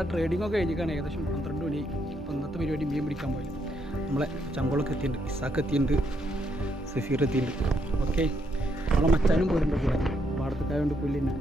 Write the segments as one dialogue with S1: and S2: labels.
S1: നമ്മളെ ട്രേഡിംഗ് ഒക്കെ കഴിഞ്ഞിട്ടാണ് ഏകദേശം പന്ത്രണ്ട് മണി അപ്പോൾ ഇന്നത്തെ പരിപാടി മീൻ പിടിക്കാൻ പോയി നമ്മളെ ചമ്പോളൊക്കെ എത്തിയിട്ടുണ്ട് ഇസാക്ക് എത്തിയിട്ടുണ്ട് സഫീർ എത്തിയിട്ടുണ്ട്. ഓക്കെ നമ്മളെ മച്ചാനും പോയിട്ടുണ്ട് കൂടെ പാടത്തേക്കായതുകൊണ്ട് പുല്ലിന്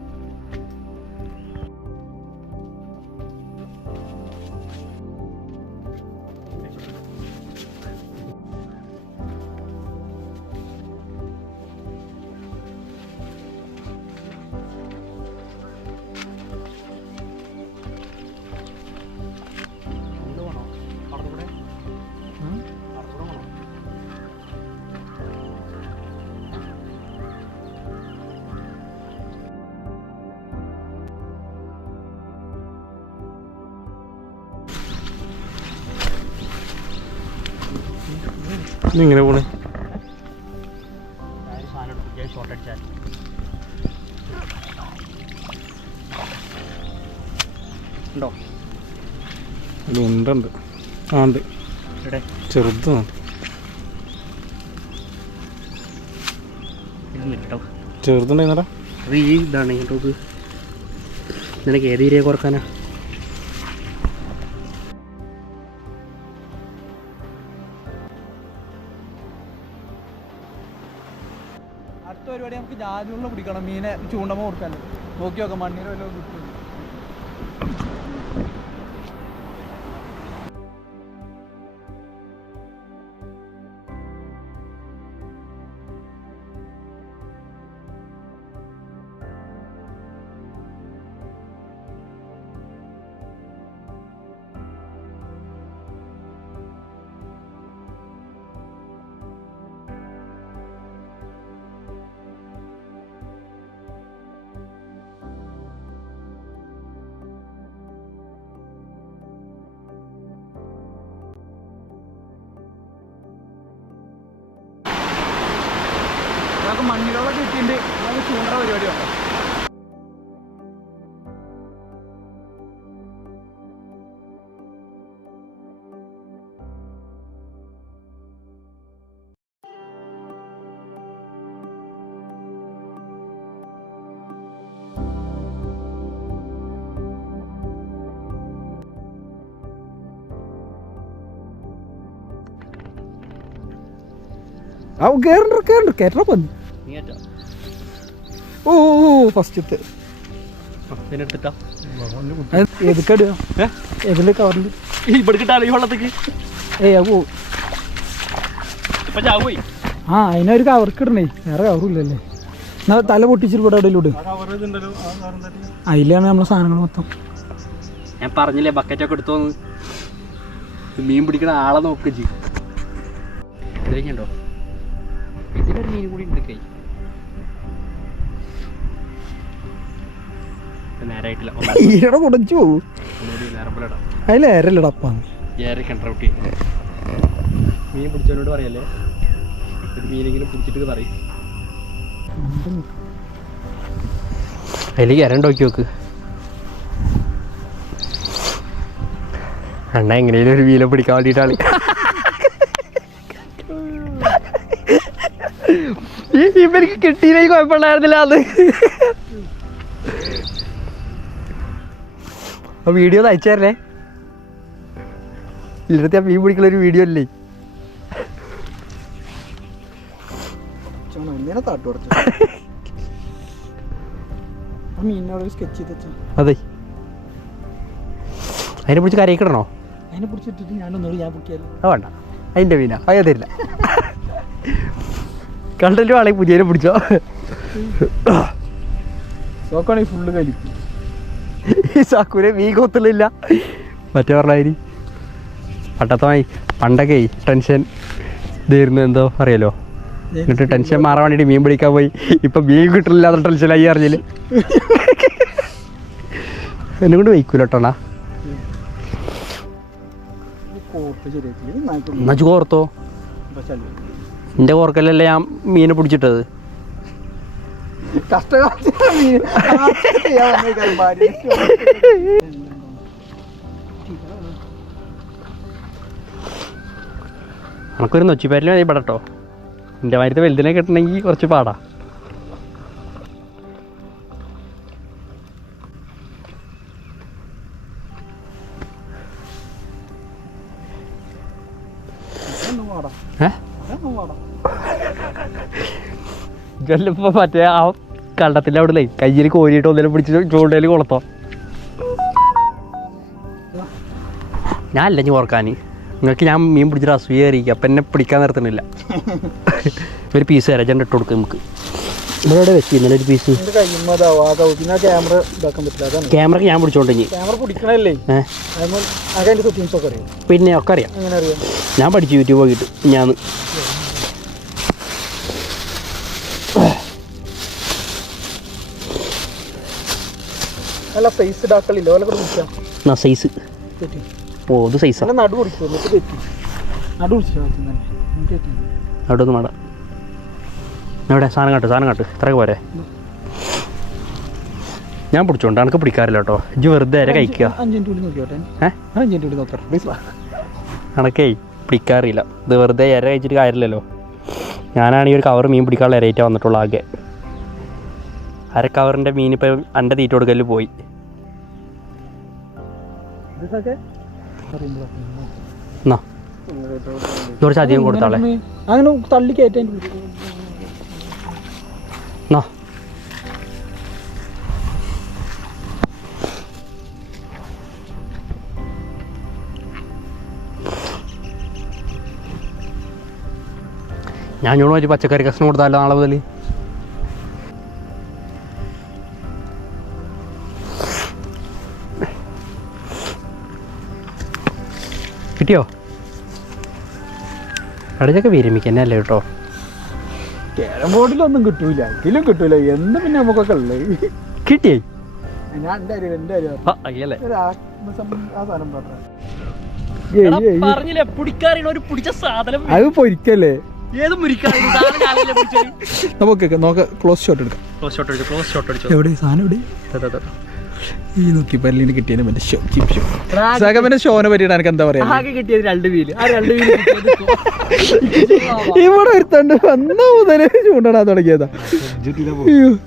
S2: ഇങ്ങനെ പോണേ.
S1: ഉണ്ടോ?
S2: ഉണ്ട് ആ ഉണ്ട്.
S1: ഇവിടെ
S2: ചെറുതാണ് ചെറുതുണ്ടായിരുന്നടാ.
S1: ഈ ഇതാണ് നിനക്ക് ഏത് ഏരിയ കുറക്കാനാ.
S3: ജാതിയുള്ള പിടിക്കണം മീനെ ചൂണ്ടമോ കൊടുക്കാൻ നോക്കി നോക്കാം മണ്ണീരോ കിട്ടും നമുക്ക് മണ്ണിരോളൊക്കെ കിട്ടിയിട്ടുണ്ട്. നമുക്ക് ചൂണ്ട പരിപാടി നോക്കാം
S1: ആ പന്നി
S3: നീ ഏറ്റോ
S1: ഓ ഫസ്റ്റത്തെ. കവറിൽ പോവും. ആ അതിനൊരു കവർക്ക് ഇടണേ. വേറെ കവറില്ലല്ലേ എന്നാ തല പൊട്ടിച്ചിട്ട് ഇവിടെ അതിലാണ് നമ്മളെ സാധനങ്ങൾ മൊത്തം.
S3: ഞാൻ പറഞ്ഞില്ലേ ബക്കറ്റൊക്കെ എടുത്തോന്ന്. മീൻ പിടിക്കണ ആളെ നോക്കുക ചെയ്യും ഇതിലേക്കുണ്ടോ ഇതിലൊരു മീൻ കൂടി ഉണ്ട് കൈ.
S1: കുടച്ചു
S3: മീൻ പിടിച്ചവനോട് പറയല്ലേ? ഒരു മീനെങ്കിലും പിടിച്ചിട്ട് പറയും. അതിലേക്ക് ഇരണ്ട് നോക്കി നോക്ക്. അണ്ണ എങ്ങനെയും ഒരു മീനെ പിടിക്കാൻ വേണ്ടിയിട്ടാണ്. ഇവർക്ക് കിട്ടിയില്ലെങ്കിൽ കുഴപ്പമുണ്ടായിരുന്നില്ല അത്. ആ വീഡിയോ ഒന്ന് അയച്ചു ഇല്ലത്തെ ആ മീൻ പിടിക്കുന്ന ഒരു വീഡിയോ അല്ലേ? അതെ. അതിനെ പിടിച്ച് കരയിക്കണോ
S1: അതിനെ പിടിച്ചിട്ട് ഞാൻ പൊക്കിയാലോ
S3: അത് വേണ്ട. അതിന്റെ മീനാ. അത് തരില്ല കണ്ടല്ലോ ആളെ പുതിയനെ പിടിച്ചോ.
S1: നോക്കുകയാണെങ്കിൽ ഫുള്ള് കലിക്കും
S3: ഈ സാക്കൂരെ മീ കൊത്തലില്ല മറ്റേ പറഞ്ഞായി പട്ടത്തമായി പണ്ടൊക്കെ ടെൻഷൻ ഇതായിരുന്നു എന്തോ അറിയാലോ? എന്നിട്ട് ടെൻഷൻ മാറാൻ വേണ്ടിയിട്ട് മീൻ പിടിക്കാൻ പോയി. ഇപ്പൊ മീൻ കിട്ടില്ല അത് ടെൻഷനായി അറിഞ്ഞില്ല? എന്നെ കൊണ്ട് വയ്ക്കൂല കേട്ടോണാ
S1: കോർത്ത് ശരിയാക്കി
S3: എന്നാ കോർത്തോ? എന്റെ കോർക്കലല്ലേ ഞാൻ മീനെ പിടിച്ചിട്ടത്.
S1: കഷ്ടകാലം
S3: നമുക്കൊരു നൊച്ചിപ്പാരിൽ മതി ഇവിടെ കേട്ടോ എന്റെ മാതിരത്തെ വലുതിനെ കിട്ടണമെങ്കിൽ കുറച്ച് പാടാ ഏ ഇപ്പൊ മറ്റേ ആ കണ്ടത്തിന്റെ അവിടെ കയ്യിൽ കോരിയിട്ട് ഒന്നിനെ പിടിച്ച് ചൂണ്ടയിൽ കൊളത്തോ. ഞാൻ അല്ല ഞാൻ ഓർക്കാൻ നിങ്ങൾക്ക് ഞാൻ മീൻ പിടിച്ചിട്ട് അസൂയ അറിയിക്കുക അപ്പം എന്നെ പിടിക്കാൻ നിർത്തണില്ല ഒരു പീസ് തരാം. ചേട്ടൻ ഇട്ട് കൊടുക്കും നമുക്ക്. ഇവിടെ എവിടെ വെച്ച്? ഇന്നലെ ഒരു പീസ്
S1: ക്യാമറ
S3: ഞാൻ പിടിച്ചോണ്ട് ഇനി.
S1: ക്യാമറ പിടിക്കണല്ലേ?
S3: ഏഹ്
S1: അതിന് അതിന്റെ സെറ്റിങ്സ്
S3: പിന്നെ ഒക്കെ അറിയാം. ഞാൻ പഠിച്ചു യൂട്യൂബ് നോക്കിയിട്ട്. ഞാൻ
S1: നല്ല സൈസ് ഇതാക്കലില്ല ഓലെ കൂടെ കുടിക്കാം
S3: എന്നാ സൈസ്
S1: തെറ്റി.
S3: ഓ ഇത് സൈസാ
S1: നല്ല നടു പിടിക്കും എന്നിട്ട് തെറ്റി. നടു പിടിച്ചു തന്നെ. എനിക്ക്
S3: അവിടെ ഒന്നും വേണ്ട എവിടെ? സാധനം കാട്ട് സാധനം കാട്ട്. ഇത്രയൊക്കെ പോരെ? ഞാൻ പിടിച്ചോണ്ട് എനിക്ക് പിടിക്കാറില്ല കേട്ടോ. ഇജ്ജ് വെറുതെ അര കഴിക്കുക
S1: അഞ്ച് മിനിറ്റ് കൂടി നോക്കിയോട്ടെ
S3: ഏഹ്
S1: അഞ്ച് മിനിറ്റ് കൂടി നോക്കാം പ്ലീസ് വാ.
S3: കണക്കേ പിടിക്കാറില്ല. ഇത് വെറുതെ ഇര കഴിച്ചിട്ട് കാര്യമില്ലല്ലോ. ഈ ഒരു കവർ മീൻ പിടിക്കാനുള്ള ഇരയിട്ടാണ് വന്നിട്ടുള്ള ആകെ. അര കവറിന്റെ മീൻ ഇപ്പം എന്റെ തീറ്റ കൊടുക്കലിൽ പോയി. കുറച്ച് അധികം കൊടുത്താളെ.
S1: അങ്ങനെ തള്ളി കയറ്റാൻ
S3: ഞാൻ ഞോട് ഒരു പച്ചക്കറി കഷ്ണം കൊടുത്താലോ നാളെ മുതൽ കിട്ടിയോ? കടച്ചൊക്കെ വിരമിക്കന്നെ അല്ലേ കേട്ടോ?
S1: കേരം ബോർഡിലൊന്നും കിട്ടൂല. എങ്കിലും കിട്ടൂല. എന്ന് പിന്നെ നമുക്കൊക്കെ ഉള്ളേ?
S3: കിട്ടിയേ?
S1: ഞാൻ എന്റെ അറിയാം എന്റെ അറിയാം
S3: ആ അയ്യല്ലേ.
S1: ഒരു ആത്മസം ആ സാധനം പറഞ്ഞ
S3: പറഞ്ഞില്ലേ ഒരു പിടിച്ച സാധനം
S1: അത് പൊരിക്കല്ലേ?
S3: ഏത് മുരിക്കാറി
S1: നമുക്ക് നോക്ക ക്ലോസ് ഷോട്ട് എടുക്കാം.
S3: ക്ലോസ് ഷോട്ട് അടിച്ചു ക്ലോസ് ഷോട്ട് അടിച്ചു
S1: എവിടെ? സാധനം എവിടെ? ഈ നോക്കി പല്ലിന് കിട്ടിയതിന് മറ്റേ ഷോ ചീപ്പ് ഷോ സകമന്റെ ഷോനെ പറ്റിയിട്ട് എനിക്ക് എന്താ പറയാ?
S3: ആകെ കിട്ടിയത് രണ്ട് വീൽ. ആ രണ്ട് വീൽ
S1: ഇവിടെ ഒരുത്തണ്ട് വന്ന മുതലേ ചൂണ്ടടാൻ തുടങ്ങിയതാ.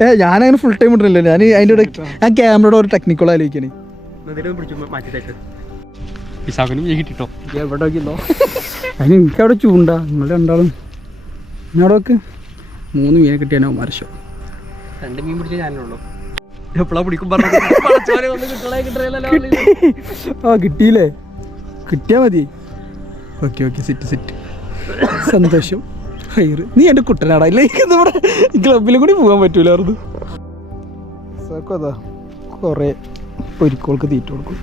S1: ഏ ഞാനങ്ങനെ ഫുൾ ടൈം ഇട്ടില്ലല്ലോ ഞാൻ അതിന്റെ ഇടയ്ക്ക് ഞാൻ ക്യാമറയുടെ ഒരു ടെക്നിക്കൽ ആലോചിക്കണേ
S3: കിട്ടിട്ടോ. എവിടെ
S1: അതിന് എനിക്ക് അവിടെ ചൂണ്ട നിങ്ങൾ രണ്ടാളും. ഞാൻ അവിടെ വെക്ക് മൂന്ന് മീനെ കിട്ടിയാനോ മരശോ
S3: രണ്ട് മീൻ പിടിച്ച ഞാനുള്ളൂ എപ്പോഴാ പിടിക്കും പറഞ്ഞു
S1: ആ കിട്ടിയില്ലേ? കിട്ടിയാ മതി. ഓക്കെ ഓക്കെ സിറ്റ് സിറ്റ് സന്തോഷം. ഹൈറ് നീ എന്റെ കുട്ടനാടാ. ഇല്ല എനിക്കിത് ഇവിടെ ക്ലബിലും കൂടി പോകാൻ പറ്റൂലായിരുന്നു. അതാ കുറേ പൊരിക്കോൾക്ക് തീറ്റ കൊടുക്കും.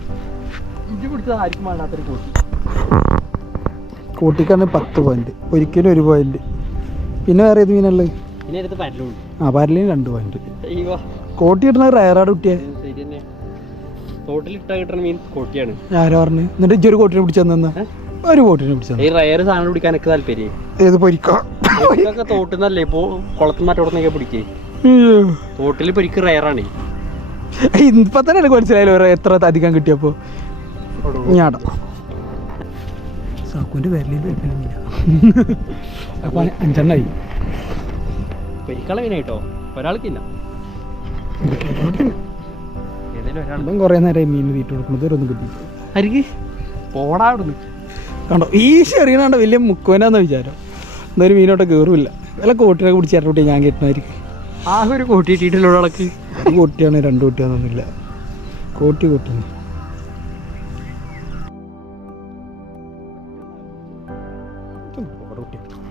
S1: കൂട്ടിക്കാണ് പത്ത് പോയിന്റ് ഒരിക്കലും ഒരു പോയിന്റ് പിന്നെ വേറെ ഏത് മീനുള്ളത് ആ പരലിന് രണ്ട് പോയിന്റ്
S3: അയ്യോ.
S1: കോട്ടി കിട്ടുന്ന റയറാട് കുട്ടിയെ.
S3: തോട്ടിലിട്ടാ മീൻ കോട്ടിയാണ്.
S1: ആരാ പറഞ്ഞു? എന്നിട്ട് ഇജ്ജൊരു കോട്ടിനെ പിടിച്ചു തന്നെ ഒരു കോട്ടിനെ പിടിച്ചു
S3: ഈ റയർ സാധനം പിടിക്കാൻ എനിക്ക് താല്പര്യം.
S1: ഏത് പൊരിക്കോ?
S3: ഇതൊക്കെ തോട്ടുന്നല്ലേ? ഇപ്പോ കുളത്തിൽ മറ്റോടത്തൊക്കെ പിടിക്കേ? തോട്ടിൽ പൊരിക്ക് റയറാണ്
S1: ഇപ്പൊ തന്നെ എനിക്ക് മനസ്സിലായാലോ ഒരു എത്ര അധികം കിട്ടിയപ്പോ. ഞാടാ സാക്കുവിന്റെ അപ്പൊ അഞ്ചെണ്ണായി.
S3: പൊരിക്കള മീനായിട്ടോ? ഒരാൾക്കില്ല ഒരാൾ
S1: കുറേ നേരം മീൻ തീറ്റ കൊടുക്കുന്നത് ഇതൊന്നും കിട്ടി
S3: അരിക്ക് പോടാ അവിടുന്ന്.
S1: കണ്ടോ? ഈ ചെറിയനാണ്ട വലിയ മുക്കുവനാന്ന് വിചാരം. എന്നൊരു മീനോട്ട് കയറില്ല വല്ല കോട്ടിനൊക്കെ പിടിച്ചേരട്ടെ ഞാൻ കിട്ടുന്നതായിരിക്കും.
S3: ആകെ ഒരു കോട്ടി ഇട്ടിട്ടില്ല ഒരാൾക്ക്
S1: ഒരു കോട്ടിയാണ് രണ്ട് കോട്ടിയാണെന്നൊന്നുമില്ല കോട്ടി കോട്ടിയാണ്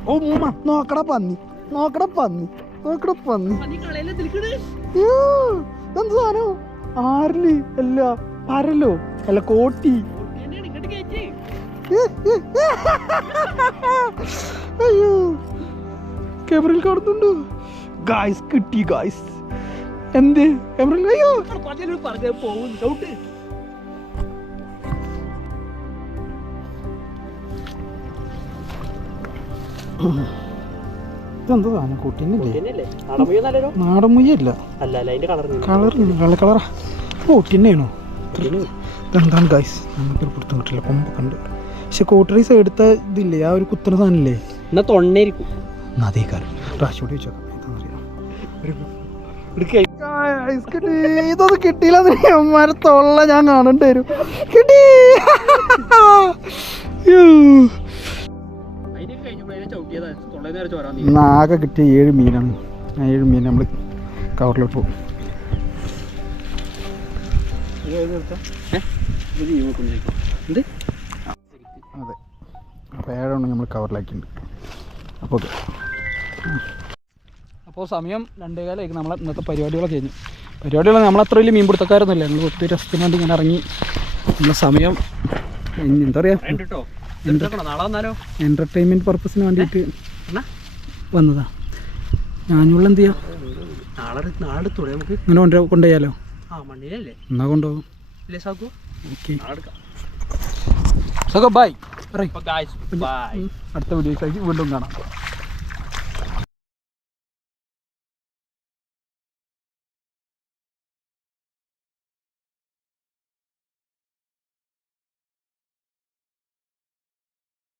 S1: ഓ ഉമ്മ, നോക്കടാ പന്നി. നോക്കടാ പന്നി. നോക്കടാ സാധനം? ആറിൽ അല്ല പരലോ? അല്ല കോട്ടി? അയ്യോ. ക്യാമറയിൽ കാണുന്നുണ്ട്? ഗായ്സ് കിട്ടി ഗായ്സ് എന്ത്? ക്യാമറയിൽ? അയ്യോ. ഇതെന്താ സാധനം? കൂട്ടിന്നല്ലേ നാടൻ മുയ്യല്ല
S3: കളർ
S1: വെള്ള കളറാ. കോട്ടിന്നെയാണോ ഇതെന്താണ് ഗൈസ് നമുക്കൊരു പിടുത്തം കിട്ടില്ല. കൊമ്പ് കണ്ട്. പക്ഷെ കോട്ടറീസ് എടുത്ത ഇതില്ലേ? ആ ഒരു കുത്തണ സാധനല്ലേ
S3: എന്നാ തൊണ്ണേരിക്കും.
S1: എന്നാ അതേ എന്താണെന്നറിയാം? Guys, കിട്ടി. ഇതൊന്നും കിട്ടിയില്ല മരത്തുള്ള ഞാൻ കാണേണ്ടി വരും. കിട്ടി. ഇന്ന് ആകെ കിട്ടിയ ഏഴ് മീനാണ്. ആ ഏഴ് മീൻ നമ്മൾ കവറിലിട്ടു പോകും. അതെ. അപ്പോൾ ഏഴെണ്ണം നമ്മൾ കവറിലാക്കിയിട്ടുണ്ട്. അപ്പോൾ ഓക്കെ. അപ്പോൾ സമയം രണ്ടേ കാലമായി നമ്മളെ ഇന്നത്തെ പരിപാടികളൊക്കെ കഴിഞ്ഞു. പരിപാടികൾ നമ്മളത്ര വലിയ മീൻ പിടുത്തക്കാരൊന്നുമില്ല ഞങ്ങൾ ഒത്തിരി രസത്തിന് വേണ്ടി ഇങ്ങനെ ഇറങ്ങി. നമ്മളെ സമയം ഇനി എന്താ പറയുക എന്റർടൈൻമെന്റ് പർപ്പസിന് വേണ്ടിയിട്ട് വന്നതാ. ഞാനുള്ള എന്ത് ചെയ്യാം? ഇങ്ങനെ കൊണ്ടു കൊണ്ടുപോയാലോ? എന്നാ കൊണ്ടുപോകും. ഓക്കെ. ബൈ അടുത്ത വീഡിയോ വീണ്ടും കാണാം.